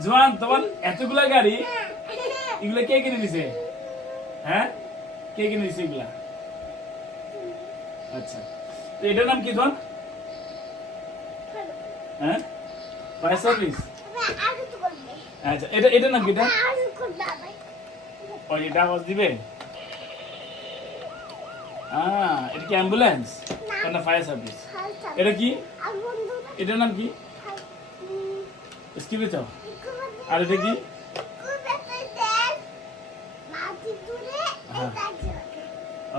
জোয়ান তোমার এতগুলা গাড়ি, এগুলা কে কিনে দিছে? হ্যাঁ, কে কিনে দিছে এগুলা? আচ্ছা, তো এটার নাম কি জোয়ান? হ্যাঁ, ফায়ার সার্ভিস। আচ্ছা, এটার নাম কি? এটা ওই এটা আওয়াজ দিবে। এটা কি অ্যাম্বুলেন্স না ফায়ার সার্ভিস? এটা কি? এটার নাম কি? স্কিপে চাও। আর এটা কি?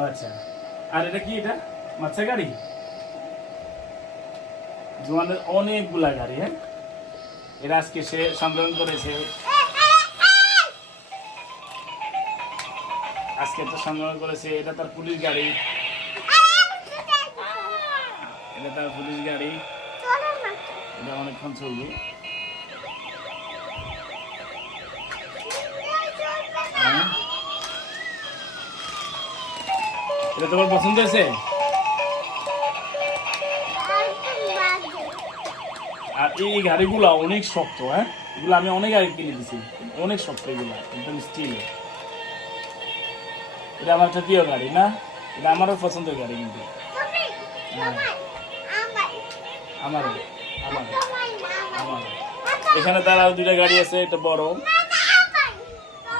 আচ্ছা, আর এটা কি? এটা মাছের গাড়ি। জোয়ানের অনেকগুলা গাড়ি। হ্যাঁ, এরা আজকে সে সংগ্রহ করেছে, আজকে তো সংগ্রহ করেছে। এটা তার পুলিশ গাড়ি, এটা তার পুলিশ গাড়ি। এটা অনেকক্ষণ চলবে। এটা তোমার পছন্দ হয়েছে? আর এই গাড়িগুলো অনেক শক্ত। হ্যাঁ, এগুলো আমি অনেক আগে কিনে দিছি, অনেক শক্ত এগুলো, একদম স্টিল। এটা আমার একটা প্রিয় গাড়ি না, এটা আমারও পছন্দের গাড়ি। কিন্তু আমার আমার আমার এখানে তার আর দুটা গাড়ি আছে, এটা বড়।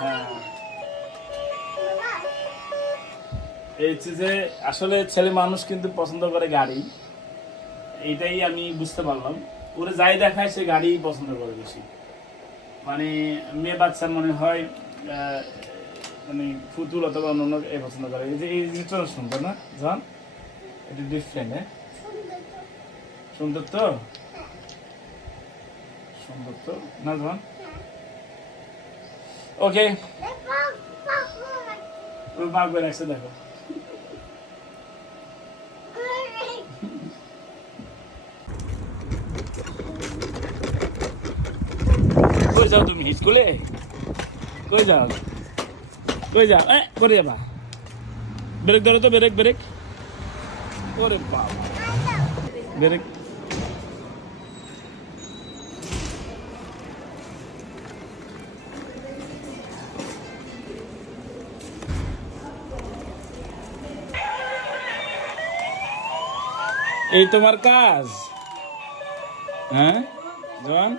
হ্যাঁ, এই যে আসলে ছেলে মানুষ কিন্তু পছন্দ করে গাড়ি, এইটাই আমি বুঝতে পারলাম। ওরা যাই দেখায় সে গাড়ি পছন্দ করে বেশি। মানে মেয়ে বাচ্চার মনে হয় মানে ফুতুল অথবা অন্য এ পছন্দ করে। এই যে এই জিনিসটা সুন্দর না জান, এটা ডিফারেন্ট। হ্যাঁ, সুন্দর তো, সুন্দর তো না জান? ওকে, পাক করে রাখছে, দেখো। কই যাও তুমি? স্কুলে কই যাও? কই যাও? করে যাবা? ব্রেক ধরো তো, ব্রেক ব্রেক। ওরে বাবা, ব্রেক। এই তোমার কাজ? হ্যাঁ জোয়ান।